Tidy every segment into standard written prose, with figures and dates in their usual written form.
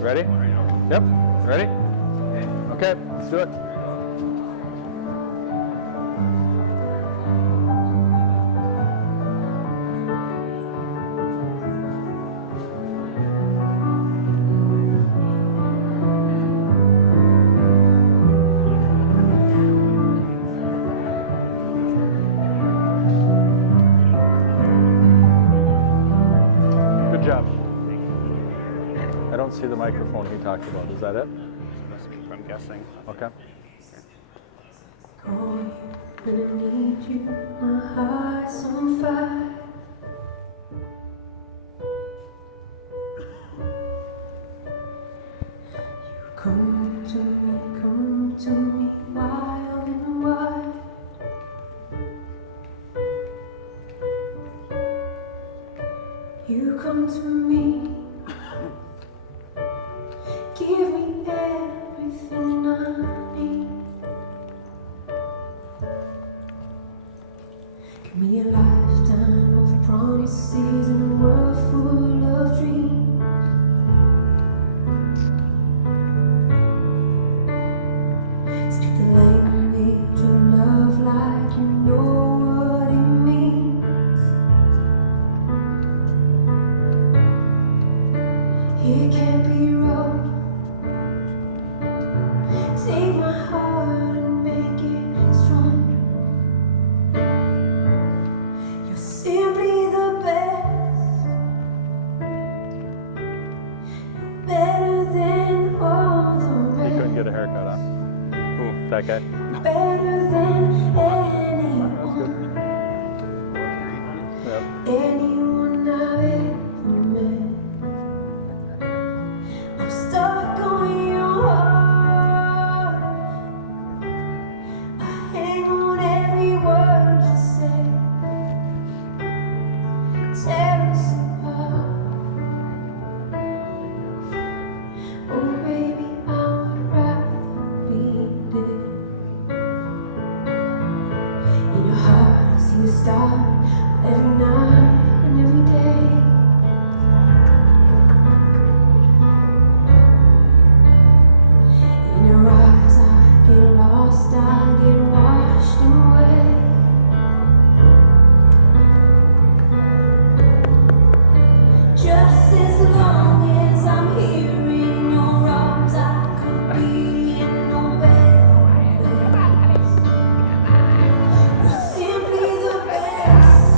Ready? Yep. Ready? Okay, let's do it. Good job. I don't see the microphone he talked about. Is that it? I'm guessing. Okay. Call you when I need you, my heart's on fire. You come to me, wild and wide. You come to me, give me everything I need. Give me a lifetime of promises and a world full of dreams. Speak the language of love like you know what it means. It can't be wrong. Take my heart and make it strong. You're simply the best. You're better than all the He rest. couldn't get a haircut, huh? Who? That guy? Better than That's good. anyone. Yep. Anyone I've ever met. I'm stuck on your heart. I hang on every word you say. Tear us apart. Oh baby, I would rather be dead. In your heart I see the star every night and every day. In your eyes I get lost, I get washed away. Just as long as I'm here in your arms, I could be in no better place. You're simply the best.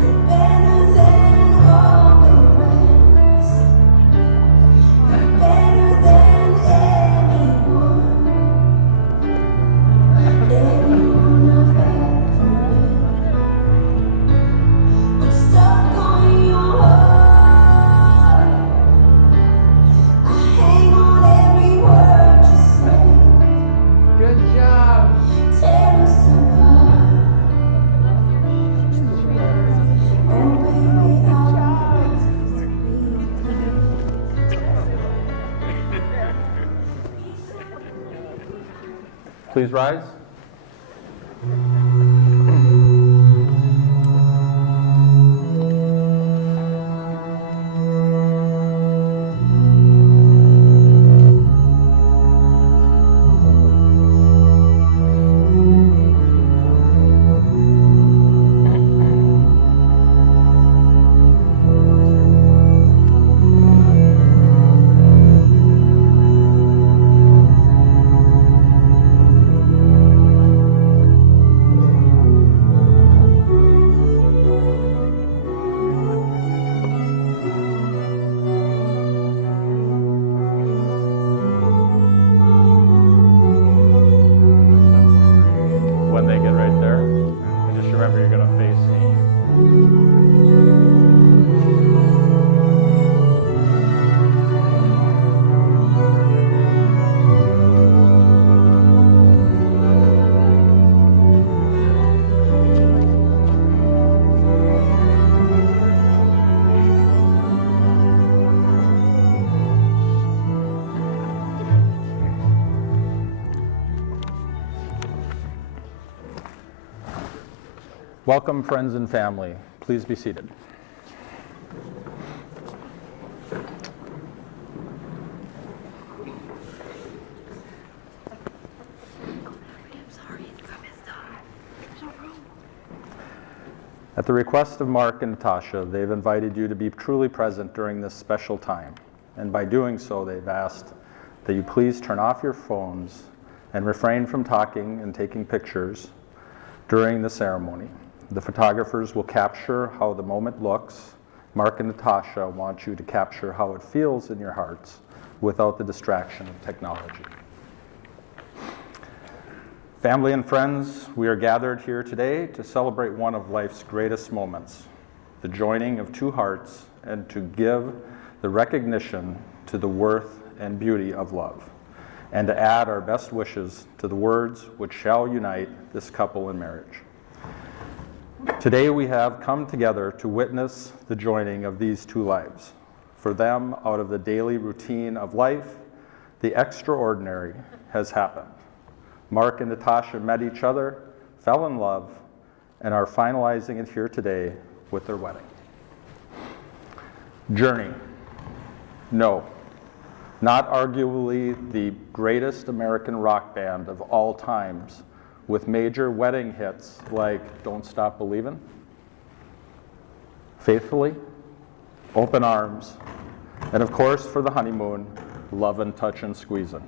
You're better than all the rest. You're better than anyone. Anyone I've ever met. I'm stuck on your heart. I hang on every word you say. Good job. Tear us apart. Oh baby, I'll rather be. Please rise. Welcome, friends and family. Please be seated. At the request of Mark and Natasha, they've invited you to be truly present during this special time. And by doing so, they've asked that you please turn off your phones and refrain from talking and taking pictures during the ceremony. The photographers will capture how the moment looks. Mark and Natasha want you to capture how it feels in your hearts without the distraction of technology. Family and friends, we are gathered here today to celebrate one of life's greatest moments, the joining of two hearts, and to give the recognition to the worth and beauty of love, and to add our best wishes to the words which shall unite this couple in marriage. Today we have come together to witness the joining of these two lives. For them, out of the daily routine of life, the extraordinary has happened. Mark and Natasha met each other, fell in love, and are finalizing it here today with their wedding. Journey. No, not arguably the greatest American rock band of all times, with major wedding hits like Don't Stop Believin', Faithfully, Open Arms, and of course for the honeymoon, Lovin', Touchin', Squeezin'.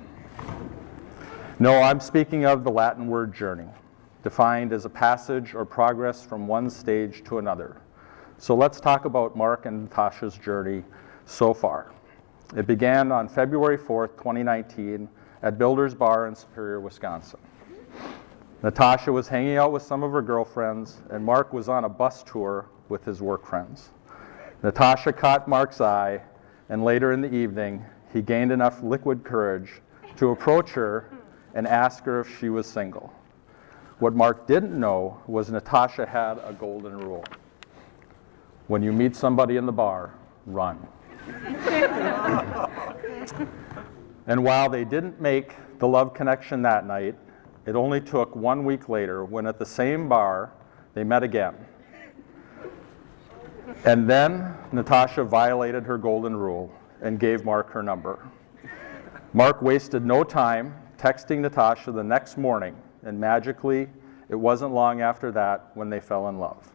No, I'm speaking of the Latin word journey, defined as a passage or progress from one stage to another. So let's talk about Mark and Natasha's journey so far. It began on February 4th, 2019 at Builder's Bar in Superior, Wisconsin. Natasha was hanging out with some of her girlfriends, and Mark was on a bus tour with his work friends. Natasha caught Mark's eye, and later in the evening, he gained enough liquid courage to approach her and ask her if she was single. What Mark didn't know was Natasha had a golden rule. When you meet somebody in the bar, run. And while they didn't make the love connection that night, it only took 1 week later when at the same bar they met again. And then Natasha violated her golden rule and gave Mark her number. Mark wasted no time texting Natasha the next morning, and magically, it wasn't long after that when they fell in love.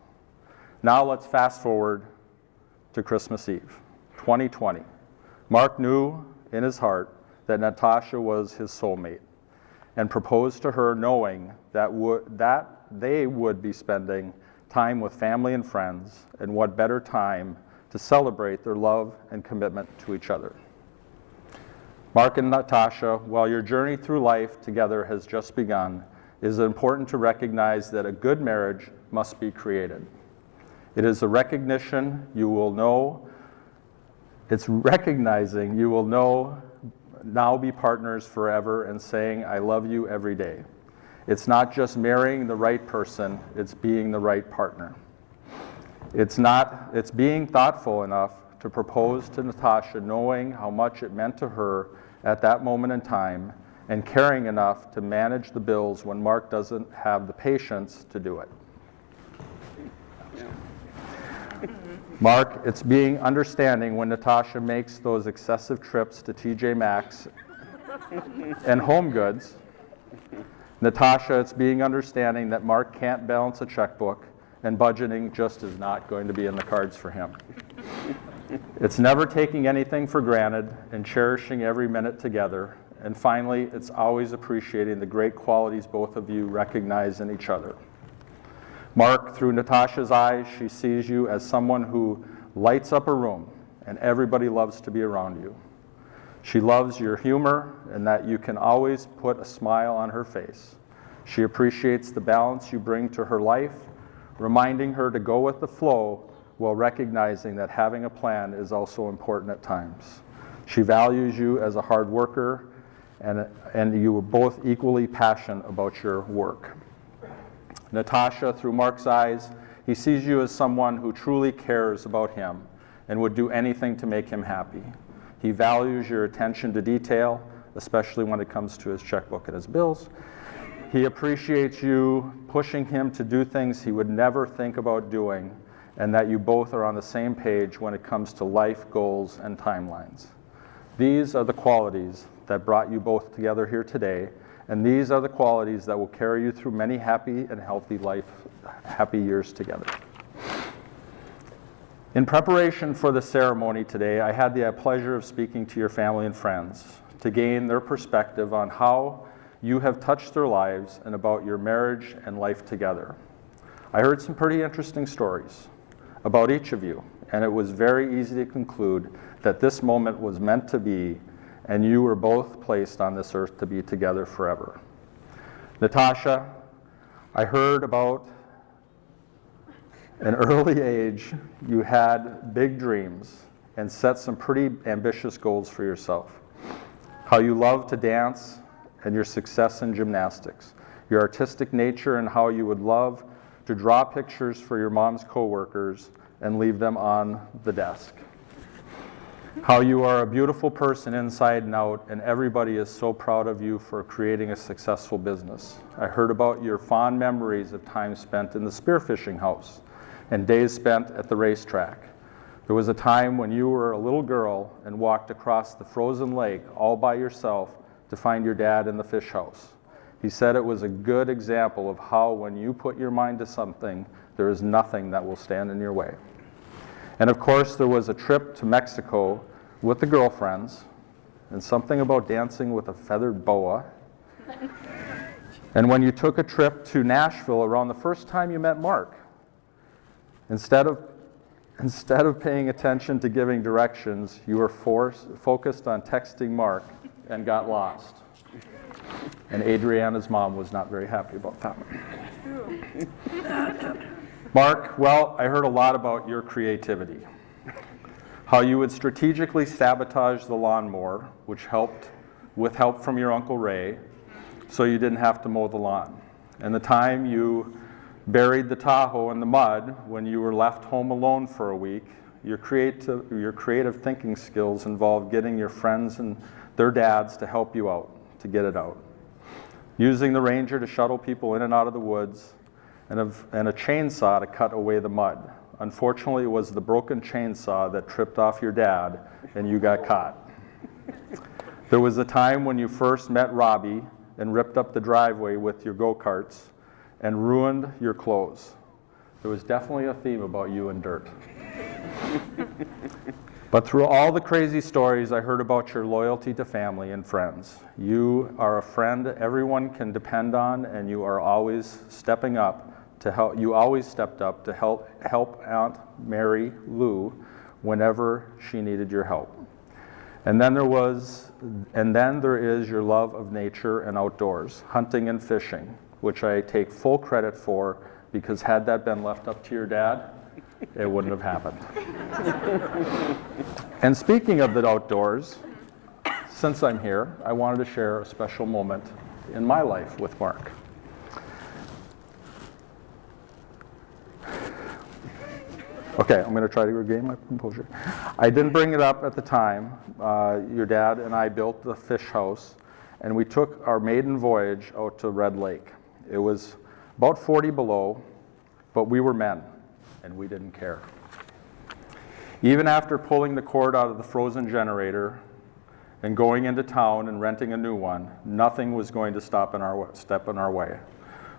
Now let's fast forward to Christmas Eve, 2020. Mark knew in his heart that Natasha was his soulmate and proposed to her knowing that they would be spending time with family and friends, and what better time to celebrate their love and commitment to each other. Mark and Natasha, while your journey through life together has just begun, it is important to recognize that a good marriage must be created. It is a recognition you will know, it's recognizing you will know now be partners forever and saying, I love you every day. It's not just marrying the right person, it's being the right partner. It's being thoughtful enough to propose to Natasha knowing how much it meant to her at that moment in time, and caring enough to manage the bills when Mark doesn't have the patience to do it. Mark, it's being understanding when Natasha makes those excessive trips to TJ Maxx and Home Goods. Natasha, it's being understanding that Mark can't balance a checkbook and budgeting just is not going to be in the cards for him. It's never taking anything for granted and cherishing every minute together. And finally, it's always appreciating the great qualities both of you recognize in each other. Mark, through Natasha's eyes, she sees you as someone who lights up a room and everybody loves to be around you. She loves your humor and that you can always put a smile on her face. She appreciates the balance you bring to her life, reminding her to go with the flow while recognizing that having a plan is also important at times. She values you as a hard worker, and you are both equally passionate about your work. Natasha, through Mark's eyes, he sees you as someone who truly cares about him and would do anything to make him happy. He values your attention to detail, especially when it comes to his checkbook and his bills. He appreciates you pushing him to do things he would never think about doing, and that you both are on the same page when it comes to life goals and timelines. These are the qualities that brought you both together here today, and these are the qualities that will carry you through many happy and happy years together. In preparation for the ceremony today, I had the pleasure of speaking to your family and friends to gain their perspective on how you have touched their lives and about your marriage and life together. I heard some pretty interesting stories about each of you, and it was very easy to conclude that this moment was meant to be, and you were both placed on this earth to be together forever. Natasha, I heard about an early age you had big dreams and set some pretty ambitious goals for yourself. How you love to dance and your success in gymnastics, your artistic nature, and how you would love to draw pictures for your mom's coworkers and leave them on the desk. How you are a beautiful person inside and out, and everybody is so proud of you for creating a successful business. I heard about your fond memories of time spent in the spearfishing house and days spent at the racetrack. There was a time when you were a little girl and walked across the frozen lake all by yourself to find your dad in the fish house. He said it was a good example of how when you put your mind to something, there is nothing that will stand in your way. And of course, there was a trip to Mexico with the girlfriends, and something about dancing with a feathered boa. And when you took a trip to Nashville around the first time you met Mark, instead of paying attention to giving directions, you were focused on texting Mark and got lost. And Adriana's mom was not very happy about that. Mark, well, I heard a lot about your creativity. How you would strategically sabotage the lawnmower, with help from your Uncle Ray, so you didn't have to mow the lawn. And the time you buried the Tahoe in the mud when you were left home alone for a week, your creative thinking skills involved getting your friends and their dads to help you out, to get it out. Using the Ranger to shuttle people in and out of the woods, and a chainsaw to cut away the mud. Unfortunately, it was the broken chainsaw that tripped off your dad, and you got caught. There was a time when you first met Robbie and ripped up the driveway with your go-karts and ruined your clothes. There was definitely a theme about you and dirt. But through all the crazy stories, I heard about your loyalty to family and friends. You are a friend everyone can depend on, and you are always stepping up to help. You always stepped up to help Aunt Mary Lou whenever she needed your help. And then there is your love of nature and outdoors, hunting and fishing, which I take full credit for, because had that been left up to your dad, it wouldn't have happened. And speaking of the outdoors, since I'm here, I wanted to share a special moment in my life with Mark. Okay, I'm going to try to regain my composure. I didn't bring it up at the time. Your dad and I built the fish house, and we took our maiden voyage out to Red Lake. It was about 40 below, but we were men, and we didn't care. Even after pulling the cord out of the frozen generator and going into town and renting a new one, nothing was going to step in our way.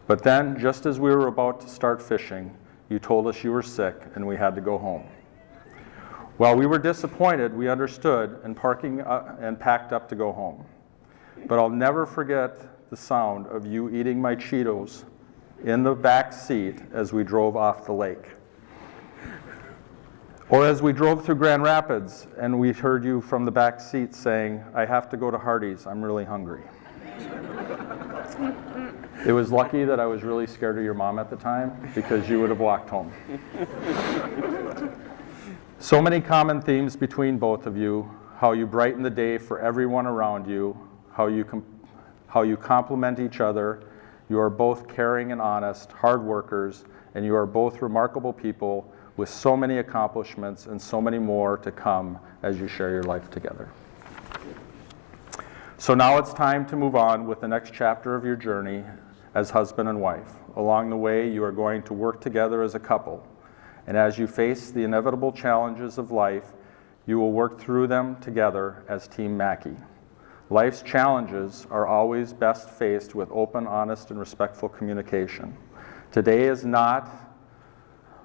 But then, just as we were about to start fishing, you told us you were sick and we had to go home. While we were disappointed, we understood and packed up to go home. But I'll never forget the sound of you eating my Cheetos in the back seat as we drove off the lake. Or as we drove through Grand Rapids and we heard you from the back seat saying, "I have to go to Hardee's, I'm really hungry." It was lucky that I was really scared of your mom at the time, because you would have walked home. So many common themes between both of you: how you brighten the day for everyone around you, how you complement each other. You are both caring and honest, hard workers, and you are both remarkable people with so many accomplishments and so many more to come as you share your life together. So now it's time to move on with the next chapter of your journey as husband and wife. Along the way, you are going to work together as a couple. And as you face the inevitable challenges of life, you will work through them together as Team Mackey. Life's challenges are always best faced with open, honest, and respectful communication. Today is not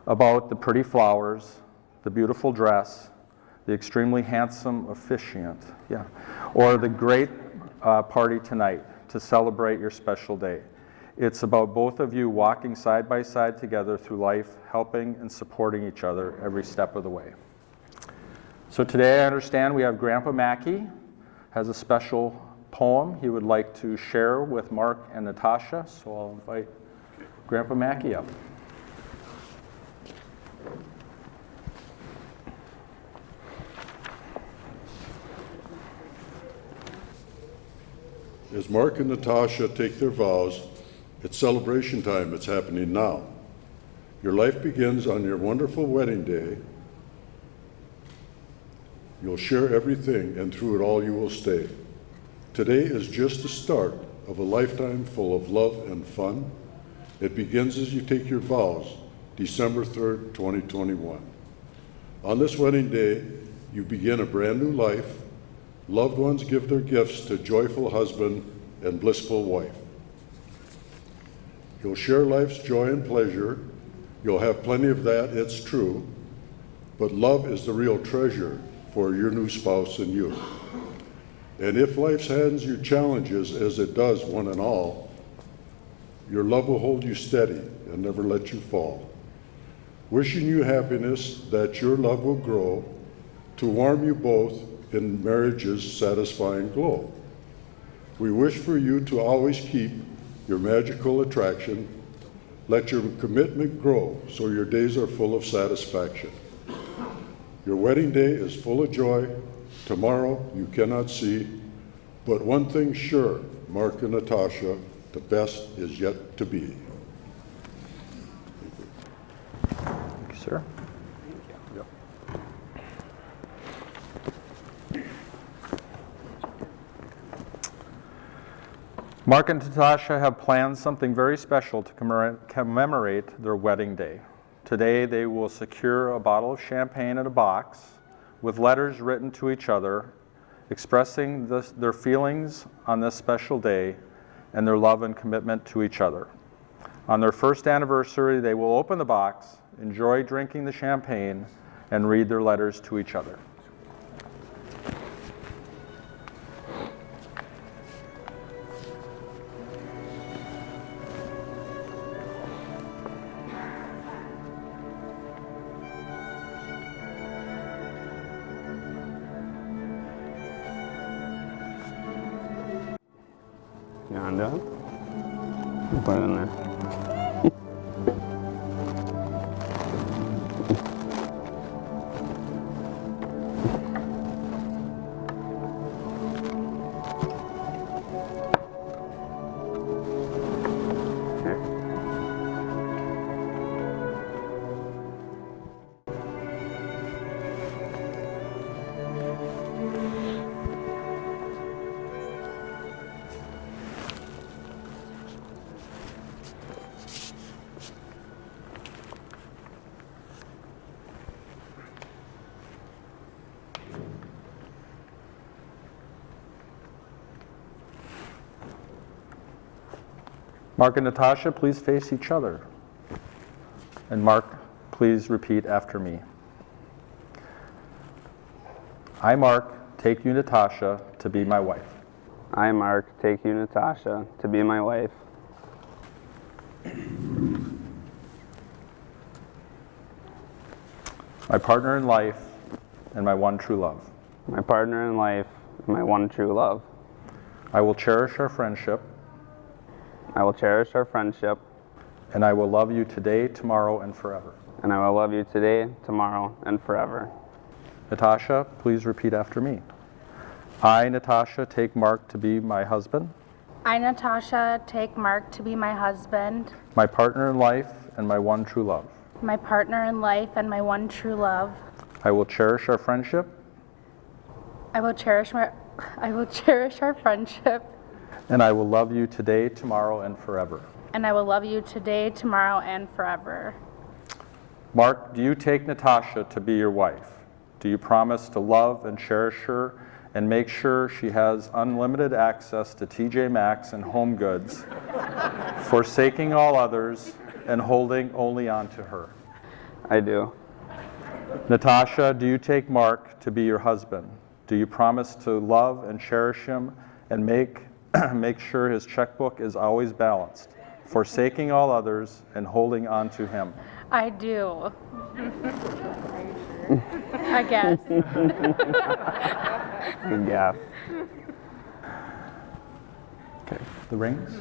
about the pretty flowers, the beautiful dress, the extremely handsome officiant, or the great party tonight to celebrate your special day. It's about both of you walking side by side together through life, helping and supporting each other every step of the way. So today I understand we have Grandpa Mackey has a special poem he would like to share with Mark and Natasha, so I'll invite Grandpa Mackey up. As Mark and Natasha take their vows, it's celebration time. It's happening now. Your life begins on your wonderful wedding day. You'll share everything, and through it all you will stay. Today is just the start of a lifetime full of love and fun. It begins as you take your vows, December 3rd, 2021. On this wedding day, you begin a brand new life. Loved ones give their gifts to joyful husband and blissful wife. You'll share life's joy and pleasure. You'll have plenty of that, it's true. But love is the real treasure for your new spouse and you. And if life hands you challenges, as it does one and all, your love will hold you steady and never let you fall. Wishing you happiness, that your love will grow to warm you both in marriage's satisfying glow. We wish for you to always keep your magical attraction. Let your commitment grow so your days are full of satisfaction. Your wedding day is full of joy. Tomorrow you cannot see, but one thing sure, Mark and Natasha, the best is yet to be. Thank you, sir. Mark and Natasha have planned something very special to commemorate their wedding day. Today they will secure a bottle of champagne in a box with letters written to each other expressing their feelings on this special day and their love and commitment to each other. On their first anniversary, they will open the box, enjoy drinking the champagne, and read their letters to each other. You want to do it? Put it in there. Here. Mark and Natasha, please face each other. And Mark, please repeat after me. I, Mark, take you, Natasha, to be my wife. I, Mark, take you, Natasha, to be my wife. My partner in life and my one true love. My partner in life, my one true love. I will cherish our friendship. I will cherish our friendship. And I will love you today, tomorrow, and forever. And I will love you today, tomorrow, and forever. Natasha, please repeat after me. I, Natasha, take Mark to be my husband. I, Natasha, take Mark to be my husband, My partner in life and my one true love. my partner in life and my one true love. I will cherish our friendship. I will cherish our friendship. And I will love you today, tomorrow, and forever. and I will love you today, tomorrow, and forever. Mark, do you take Natasha to be your wife? Do you promise to love and cherish her and make sure she has unlimited access to TJ Maxx and Home Goods, forsaking all others and holding only on to her? I do. Natasha, do you take Mark to be your husband? Do you promise to love and cherish him and make sure his checkbook is always balanced, forsaking all others and holding on to him? I do. I guess. Good guess. Okay, the rings?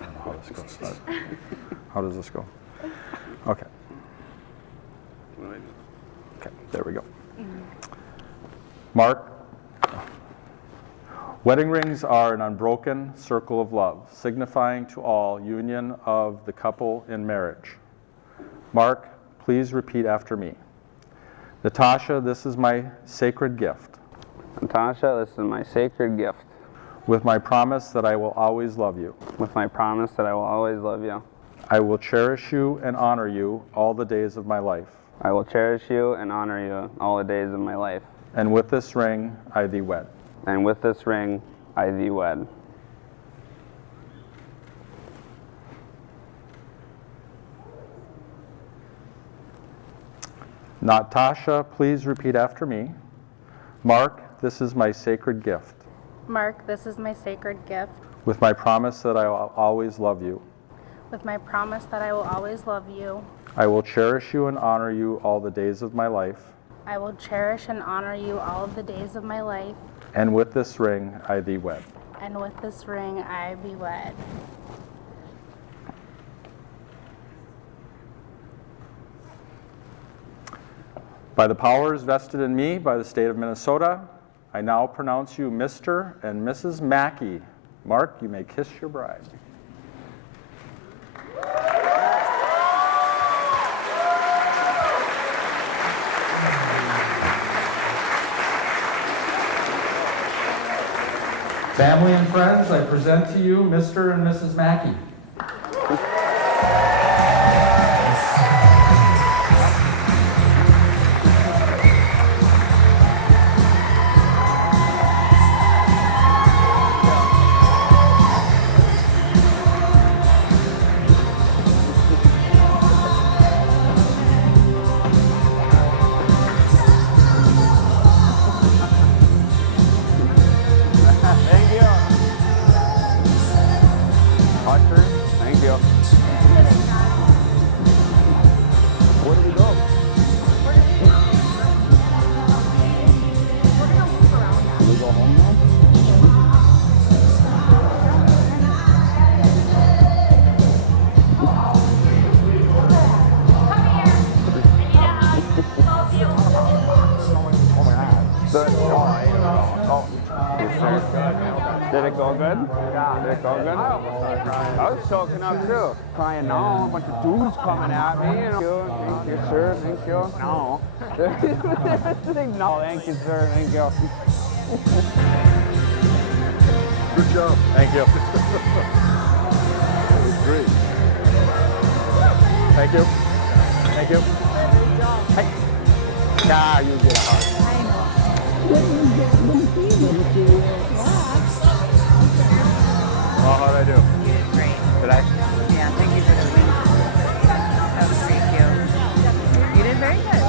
I don't know how this goes. How does this go? Okay. Okay, there we go. Mark, wedding rings are an unbroken circle of love, signifying to all union of the couple in marriage. Mark, please repeat after me. Natasha, this is my sacred gift, Natasha, this is my sacred gift, with my promise that I will always love you. with my promise that I will always love you. I will cherish you and honor you all the days of my life. I will cherish you and honor you all the days of my life. And with this ring, I thee wed. And with this ring, I thee wed. Natasha, please repeat after me. Mark, this is my sacred gift, Mark, this is my sacred gift, with my promise that I will always love you. with my promise that I will always love you. I will cherish you and honor you all the days of my life. I will cherish and honor you all of the days of my life, And with this ring, I thee wed. and with this ring I be wed. By the powers vested in me by the state of Minnesota, I now pronounce you Mr. and Mrs. Mackey. Mark, you may kiss your bride. Family and friends, I present to you Mr. and Mrs. Mackey. Thank you. Usher, thank you. Where do we go? Do we go home now? Did it go good? Yeah. Did it go good? I was choking up too. Crying now, a bunch of dudes coming at me. Thank you, sir. Thank you. No. No, thank you, sir. Thank you. Good job. Thank you. That was great. Thank you. Thank you. Hey. Ah, you get a heart. Well, how'd I do? You did great. Did I? Yeah, thank you for the win. That was great, cute. You did very good.